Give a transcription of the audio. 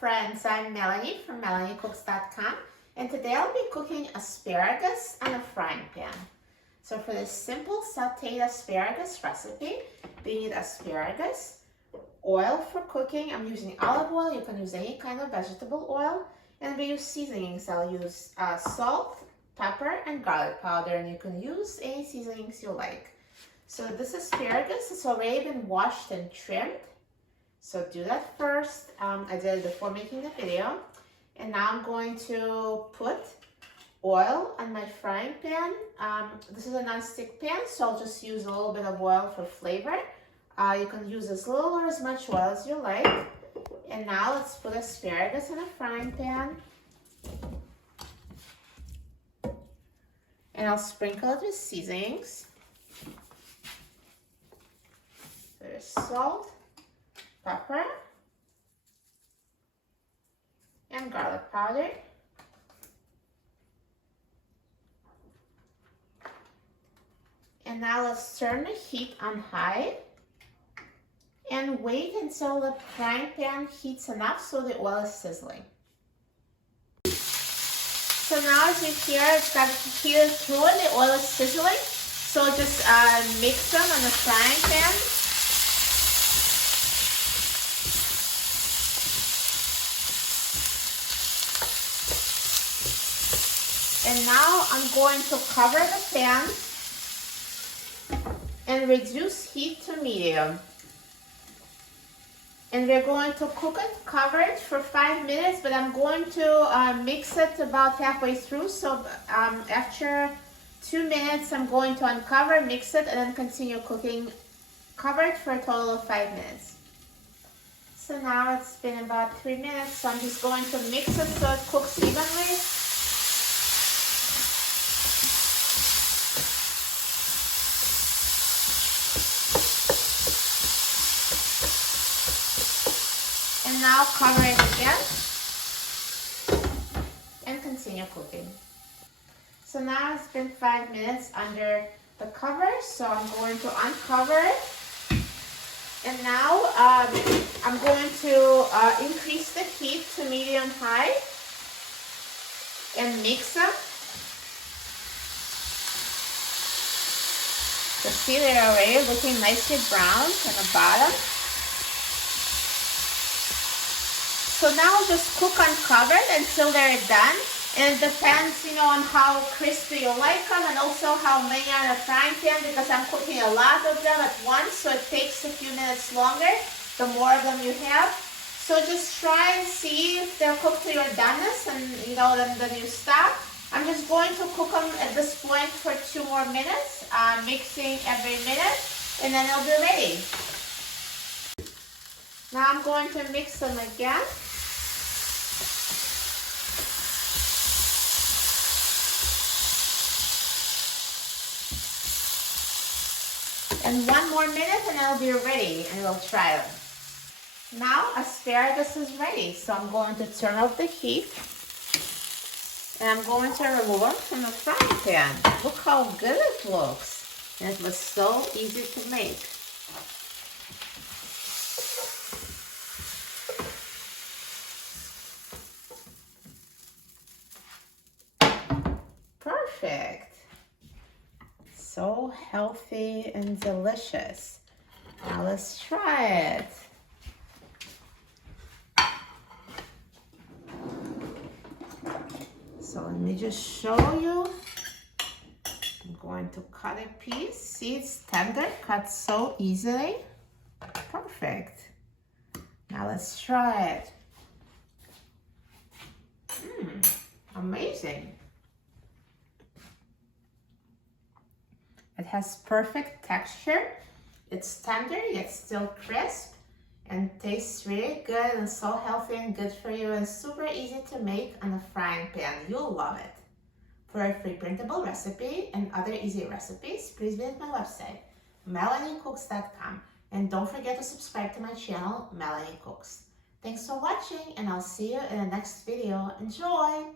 friends, I'm Melanie from MelanieCooks.com, and today I'll be cooking asparagus on a frying pan. So for this simple sauteed asparagus recipe, we need asparagus, oil for cooking. I'm using olive oil. You can use any kind of vegetable oil. And we use seasonings. I'll use salt, pepper, and garlic powder, and you can use any seasonings you like. So this asparagus has already been washed and trimmed. So do that first. I did it before making the video. And now I'm going to put oil on my frying pan. This is a non-stick pan, so I'll just use a little bit of oil for flavor. You can use as little or as much oil as you like. And now let's put asparagus in a frying pan. And I'll sprinkle it with seasonings. There's salt, pepper, and garlic powder. And now let's turn the heat on high and wait until the frying pan heats enough so the oil is sizzling. So now as you hear, it's got heated through and the oil is sizzling. So just mix them on the frying pan. And now I'm going to cover the pan and reduce heat to medium. And we're going to cook it covered for 5 minutes, but I'm going to mix it about halfway through. So after 2 minutes, I'm going to uncover, mix it, and then continue cooking covered for a total of 5 minutes. So now it's been about 3 minutes, so I'm just going to mix it so it cooks evenly. And now cover it again and continue cooking. So now it's been 5 minutes under the cover, so I'm going to uncover it. And now I'm going to increase the heat to medium-high and mix them. You see they're already looking nicely browned on the bottom. So now just cook uncovered until they're done. And it depends, on how crispy you like them and also how many are in the frying pan, because I'm cooking a lot of them at once, so it takes a few minutes longer the more of them you have. So just try and see if they're cooked to your doneness, and then you stop. I'm just going to cook them at this point for 2 more minutes, mixing every minute, and then it'll be ready. Now I'm going to mix them again. And 1 more minute and it'll be ready, and we'll try them. Now asparagus is ready, so I'm going to turn off the heat and I'm going to remove them from the frying pan. Look how good it looks, and it was so easy to make. Perfect. So healthy and delicious. Now let's try it. So let me just show you. I'm going to cut a piece. See, it's tender, cut so easily. Perfect. Now let's try it. Amazing. It has perfect texture. It's tender yet still crisp and tastes really good and so healthy and good for you and super easy to make on a frying pan. You'll love it. For a free printable recipe and other easy recipes, please visit my website, MelanieCooks.com. And don't forget to subscribe to my channel, Melanie Cooks. Thanks for watching, and I'll see you in the next video. Enjoy!